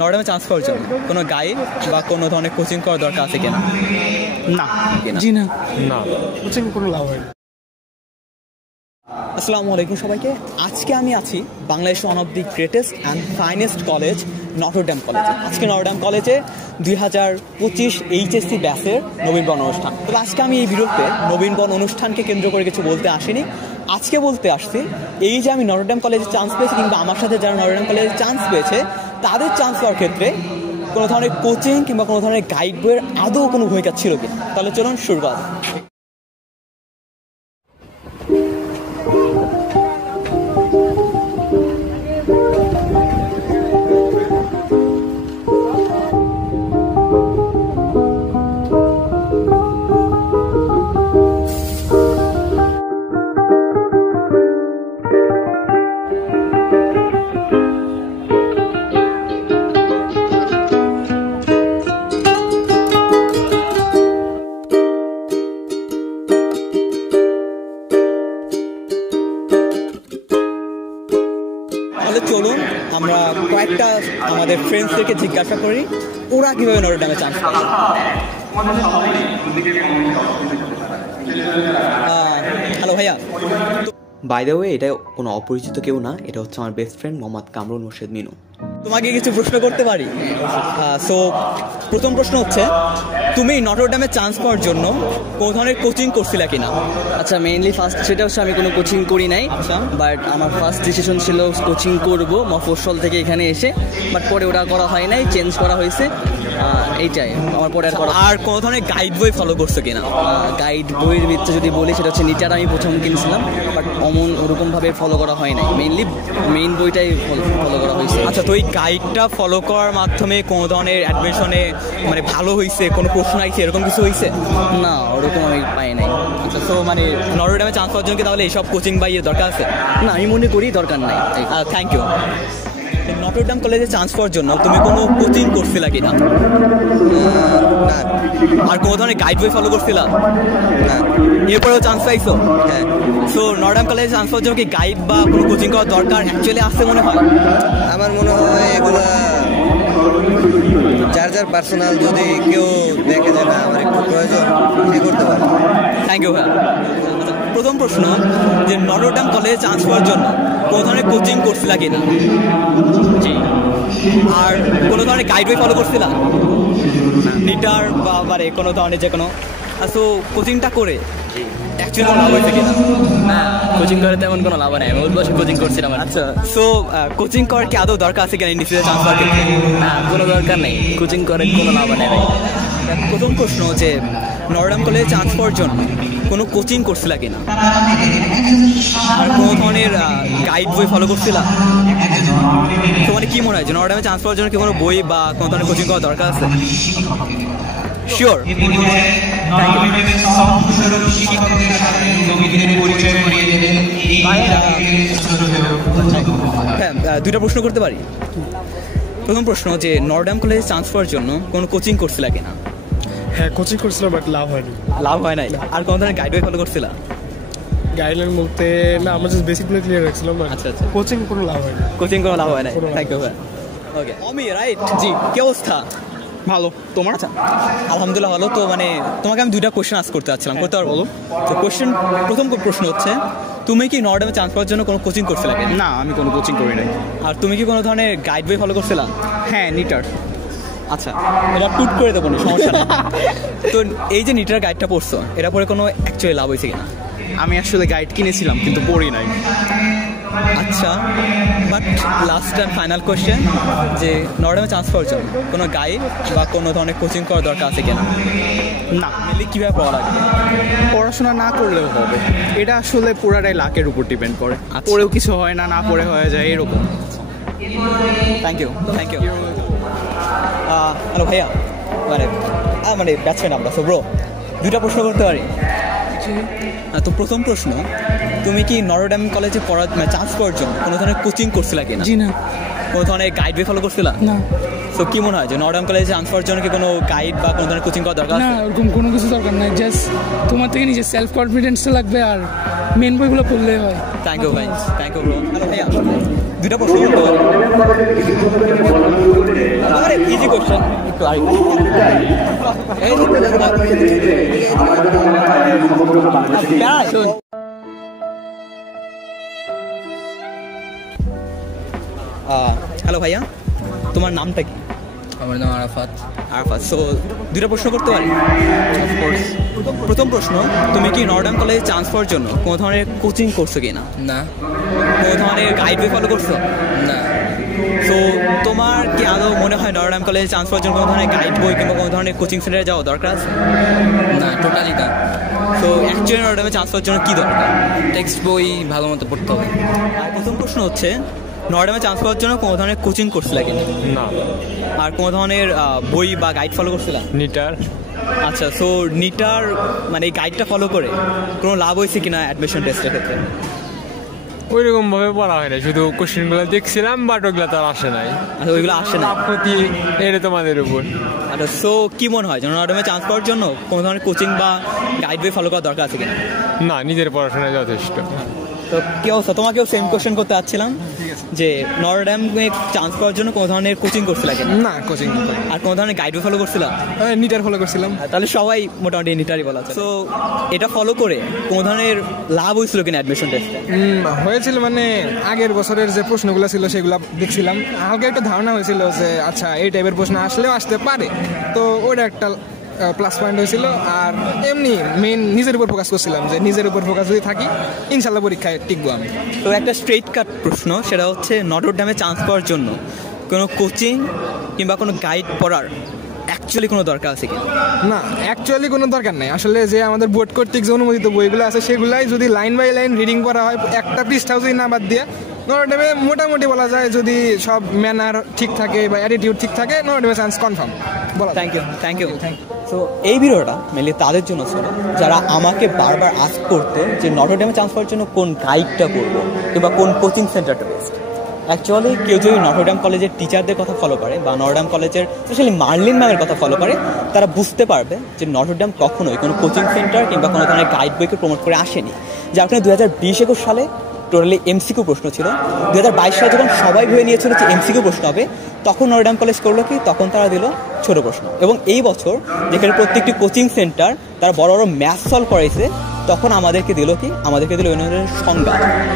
নর্ডামে chance পাওয়ার জন্য কোনো গাইড বা কোনো ধরনের কোচিং করার দরকার আছে কিনা? না। জি না, না, কোচিং কোনো লাভ হয় না। আসসালামু আলাইকুম সবাইকে। আজকে আমি আছি Bangladesh one of the greatest and finest college Notre Dame কলেজে। আজকে নটরডেম কলেজে 2025 এইচএসসি ব্যাচের নবীনবরণ অনুষ্ঠান। তবে আজকে আমি এই ভিডিওতে নবীনবরণ অনুষ্ঠানকে কেন্দ্র করে কিছু বলতে আসিনি। আজকে বলতে আসছি এই যে আমি নটরডেম কলেজে চান্স পেয়েছি, কিংবা আমার সাথে যারা নটরডেম কলেজে চান্স পেয়েছে তাদের চান্স পাওয়ার ক্ষেত্রে কোনো ধরনের কোচিং কিংবা কোনো ধরনের গাইড বইয়ের আদৌ কোনো ভূমিকা ছিল কিনা। তাহলে চলুন শুরু করা যাক। চলুন আমরা কয়েকটা আমাদের ফ্রেন্ডসদেরকে জিজ্ঞাসা করি ওরা কীভাবে নটরডেমে চান্স পায়। হ্যালো ভাইয়া। বাই দ্য ওয়ে, এটা কোনো অপরিচিত কেউ না, এটা হচ্ছে আমার বেস্ট ফ্রেন্ড মোহাম্মদ কামরুল মোর্শেদ মিনু। তোমাকে কিছু প্রশ্ন করতে পারি? সো প্রথম প্রশ্ন হচ্ছে, তুমি নটরডেমে চান্স পাওয়ার জন্য কোনো ধরনের কোচিং করছিলা কিনা? আচ্ছা, মেইনলি ফার্স্ট সেটা হচ্ছে আমি কোনো কোচিং করি নাই। আচ্ছা, বাট আমার ফার্স্ট ডিসিশন ছিল কোচিং করব মফস্বল থেকে এখানে এসে, বাট পরে ওটা করা হয় নাই, চেঞ্জ করা হয়েছে। এইটাই আমার পরে আর করা। আর কোনো ধরনের গাইড বই ফলো করছো কিনা? গাইড বইয়ের ভিতরে যদি বলি সেটা হচ্ছে নিটার আমি প্রথম কিনছিলাম, বাট ওরকমভাবে ফলো করা হয় নাই, মেইনলি মেইন বইটাই ফলো করা হয়েছে। আচ্ছা, তো এই গাইডটা ফলো করার মাধ্যমে কোনো ধরনের অ্যাডমিশনে মানে ভালো হয়েছে, কোনো প্রশ্ন আইছে, এরকম কিছু হয়েছে? না, ওরকম আমি পাই নাই। আচ্ছা, তো মানে নটরডেমে চান্স পাওয়ার জন্য কি তাহলে এইসব কোচিং বা ইয়ের দরকার আছে? না, আমি মনে করি দরকার নাই। Thank you. নটরডেম কলেজে চান্স পাওয়ার জন্য তুমি কোনো কোচিং করছিলা কিনা? না। আর কোনো ধরনের গাইড বই ফলো করছিলা? না। এরপরেও চান্স পাইছো? হ্যাঁ। সো নটরডেম কলেজে চান্স পাওয়ার জন্য কি গাইড বা কোনো কোচিং করার দরকার অ্যাকচুয়ালি আছে মনে হয়? আমার মনে হয় এগুলা যার যার পার্সোনাল, যদি কেউ দেখে যে না আমার একটু প্রয়োজন, সে করতে পারে। থ্যাংক ইউ ভাই। প্রথম প্রশ্ন, যে নটরডেম কলেজে চান্স পাওয়ার জন্য কোনো ধরনের কোচিং করছিলা কিনা? জি। আর কোনো ধরনের গাইড বই ফলো করছিলা? নিটার বা বারে কোনো ধরনের যে কোনো? সো কোচিংটা করে অ্যাকচুয়ালি কোনো লাভ হয়েছে কিনা? না, কোচিং করে তেমন কোনো লাভ নেই। আমি ওই বছর কোচিং করছিলাম। আচ্ছা, সো কোচিং করার কি আদৌ দরকার আছে কিনা ইন্ডিসিতে চান্স পাওয়ার ক্ষেত্রে? না, কোনো দরকার নেই, কোচিং করে কোনো লাভ নেই। প্রথম প্রশ্ন, যে নটরডেম কলেজে চান্স পাওয়ার জন্য কোনো কোচিং করছিলা কিনা? আর কোনো ধরনের গাইড বই ফলো করছিলা? তো মানে কি মনে হয় যে নটরডেমে চান্স পাওয়ার জন্য কি কোনো বই বা কোনো ধরনের কোচিং করার দরকার আছে? শিওর। হ্যাঁ, দুইটা প্রশ্ন করতে পারি? প্রথম প্রশ্ন, যে নটরডেম কলেজে চান্স পাওয়ার জন্য কোনো কোচিং করছিলা কিনা? হ্যাঁ, কোচিং করছিলাম, বাট লাভ হয়নি। লাভ হয় নাই। আর কোনো ধরনের গাইড বই ফলো করছিলা? গাইডলাইন বলতে না, আমরা জাস্ট বেসিকগুলো ক্লিয়ার রাখছিলাম। আচ্ছা আচ্ছা, কোচিং কোনো লাভ হয়নি। কোচিং কোনো লাভ হয় নাই। থ্যাংক ইউ ভাই। ওকে, অমি রাইট। জি, কি অবস্থা? ভালো, তোমার? আচ্ছা, আলহামদুলিল্লাহ ভালো। তো মানে তোমাকে আমি দুইটা কোশ্চেন আস্ক করতে চাচ্ছিলাম, করতে পারবো? তো প্রথম প্রশ্ন হচ্ছে, তুমি কি নটরডেমে চান্স পাওয়ার জন্য কোনো কোচিং করছিলা কিনা? না, আমি কোনো কোচিং করি নাই। আর তুমি কি কোনো ধরনের গাইড বই ফলো করছিলা? হ্যাঁ, নিটার। আচ্ছা, এটা টুট করে দেবো না, সমস্যা নেই। তো এই যে নিটার গাইডটা পড়ছো, এটা পরে কোনো অ্যাকচুয়ালি লাভ হয়েছে কিনা? আমি আসলে গাইড কিনেছিলাম কিন্তু পড়ি নাই। আচ্ছা, but last and final question, যে নটরডেমে চান্স পাওয়ার জন্য কোনো গাইড বা কোনো ধরনের কোচিং করার দরকার আছে কিনা? না। মেনলি কীভাবে পড়া লাগবে? পড়াশোনা না করলেও হবে, এটা আসলে পুরাটাই লাকের উপর ডিপেন্ড করে। আচ্ছা। পড়েও কিছু হয় না, না পড়ে হয়ে যায়, এরকম। Thank you. হ্যালো ভাইয়া, মানে ব্যাটসম্যান আমরা, সো ব্রো দুইটা প্রশ্ন করতে পারি? তো প্রথম প্রশ্ন, তুমি কি নটরডেম কলেজে চান্স পাওয়ার জন্য কোনো ধরনের কোচিং করছিলা কিনা? জি না। কোনো ধরনের গাইড বই ফলো করছিলা? না। সো কি মনে হয় যে নটরডেম কলেজে চান্স পাওয়ার জন্য কি কোনো গাইড বা কোনো ধরনের কোচিং করার দরকার আছে? না, ওরকম কোনো কিছু দরকার নাই। জাস্ট তোমার থেকে নিজের সেলফ কনফিডেন্সটা লাগবে, আর মেন বইগুলো পড়লেই হয়। থ্যাংক ইউ ভাই, থ্যাংক ইউ ব্রো। হ্যালো ভাইয়া, দুইটা প্রশ্ন করতে পারি? কোয়েশ্চেন একটু আরেকটু হ্যালো ভাইয়া, তোমার নামটা কি? আমার নাম আরাফাত। আরাফাত। সো দুটো প্রশ্ন করতে পারি? অফকোর্স। প্রথম প্রশ্ন, তুমি কি নটরডেম কলেজে চান্স পাওয়ার জন্য কোনো ধরনের কোচিং করছো কি না? না। কোনো ধরনের গাইড বই ফলো করছো? না। সো তোমার কি আদৌ মনে হয় নটরডেম কলেজে চান্স পাওয়ার জন্য কোনো ধরনের গাইড বই কিংবা কোনো ধরনের কোচিং সেন্টারে যাওয়া দরকার আছে? না, টোটালি না। তো অ্যাকচুয়ালি নটরডেমে চান্স পাওয়ার জন্য কী দরকার? টেক্সট বই ভালো মতো পড়তে হবে। আর প্রথম প্রশ্ন হচ্ছে, নটরডেমে চান্স পাওয়ার জন্য কোনো ধরনের কোচিং কোর্স লাগে না। আর কোনো ধরনের বই বা গাইড ফলো করছিলাম? নিটার। আচ্ছা, সো নিটার মানে এই গাইডটা ফলো করে কোনো লাভ হয়েছে কিনা অ্যাডমিশন টেস্টের ক্ষেত্রে? ওইরকম ভাবে পড়া হয় না, শুধু কোশ্চেনগুলো দেখছিলাম, বাট ওগুলো তো আর আসে নাই। আচ্ছা, ওইগুলো আসে না। আপত্তি এটা তোমাদের উপর। আচ্ছা, সো কি মনে হয় নটরডেমে চান্স পাওয়ার জন্য কোনো ধরনের কোচিং বা গাইড বই ফলো করা দরকার আছে কিনা? না, নিজের পড়াশোনা যথেষ্ট। তো কি অবস্থা? তোমাকেও সেম কোশ্চেন করতে চাচ্ছিলাম যে নটরডেমে চান্স পাওয়ার জন্য কোনো ধরনের কোচিং করছিল লাগে না? কোচিং আর কোনো ধরনের গাইড বই ফলো করছিলাম? নিটার ফলো করছিলাম। তাহলে সবাই মোটামুটি নিটারই বলা আছে। তো এটা ফলো করে কোনো ধরনের লাভ হয়েছিল কিনা অ্যাডমিশন টেস্টে? হয়েছিল, মানে আগের বছরের যে প্রশ্নগুলো ছিল সেগুলো দেখছিলাম, হালকা একটা ধারণা হয়েছিল যে আচ্ছা এই টাইপের প্রশ্ন আসলেও আসতে পারে, তো ওটা একটা প্লাস পয়েন্ট হয়েছিল। আর এমনি মেইন নিজের উপর ফোকাস করছিলাম, যে নিজের উপর ফোকাস যদি থাকি ইনশাল্লাহ পরীক্ষায় টিকবো আমি। তো একটা স্ট্রেট কাট প্রশ্ন, সেটা হচ্ছে নটরডেমে চান্স পাওয়ার জন্য কোনো কোচিং কিংবা কোনো গাইড পড়ার অ্যাকচুয়ালি কোনো দরকার আছে কি? না, অ্যাকচুয়ালি কোনো দরকার নেই। আসলে যে আমাদের বোর্ড কর্তৃক যে অনুমোদিত বইগুলো আছে সেগুলাই যদি লাইন বাই লাইন রিডিং করা হয়, একটা পৃষ্ঠাও যদি না বাদ দিয়ে, নটরডেমে মোটামুটি বলা যায় যদি সব ম্যানার ঠিক থাকে বা অ্যাটিটিউড ঠিক থাকে, নটরডেমে চান্স কনফার্ম বলা। Thank you. সো এই ভিডিওটা মেনলি তাদের জন্য ছিল যারা আমাকে বারবার আস্ক করতো যে নটরডেমে চান্স পাওয়ার জন্য কোন গাইডটা করবো কিংবা কোন কোচিং সেন্টারটা বেস্ট। অ্যাকচুয়ালি কেউ যদি নটরডেম কলেজের টিচারদের কথা ফলো করে বা নটরডেম কলেজের স্পেশালি মার্লিন ম্যামের কথা ফলো করে, তারা বুঝতে পারবে যে নটরডেম কখনোই কোনো কোচিং সেন্টার কিংবা কোনো ধরনের গাইড বইকে প্রমোট করে আসেনি। যার কারণে 2020-21 সালে টোটালি এমসিকিউ প্রশ্ন ছিল। 2022 সালে যখন সবাই ভেবে নিয়েছিল যে এমসিকিউ প্রশ্ন হবে, তখন নটরডেম কলেজ করলো কি, তখন তারা দিল ছোট প্রশ্ন। এবং এই বছর যেখানে প্রত্যেকটি কোচিং সেন্টার তারা বড় বড় ম্যাথ সলভ করাইছে, তখন আমাদেরকে দিল কি, আমাদেরকে দিল ইউনিয়নের সংজ্ঞা।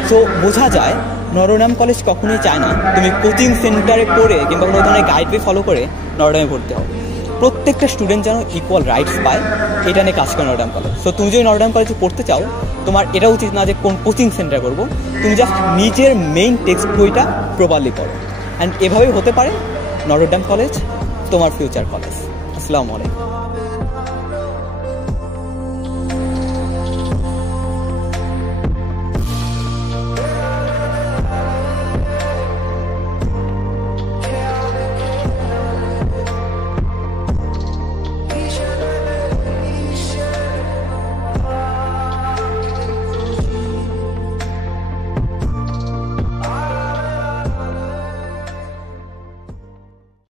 সো বোঝা যায় নটরডেম কলেজ কখনোই চায় না তুমি কোচিং সেন্টারে পড়ে কিংবা কোনো ধরনের গাইড বই ফলো করে নটরডেমে ভর্তি হও। প্রত্যেকটা স্টুডেন্ট যেন ইকুয়াল রাইটস পায়, এটা নিয়ে কাজ করে নটরডেম কলেজ। সো তুমি যদি নটরডেম কলেজে পড়তে চাও, তোমার এটা উচিত না যে কোন কোচিং সেন্টার করবো, তুমি জাস্ট নিজের মেইন টেক্সট বইটা প্রপারলি পড়ো। অ্যান্ড এভাবেই হতে পারে নটরডেম কলেজ তোমার ফিউচার কলেজ। আসসালামু আলাইকুম।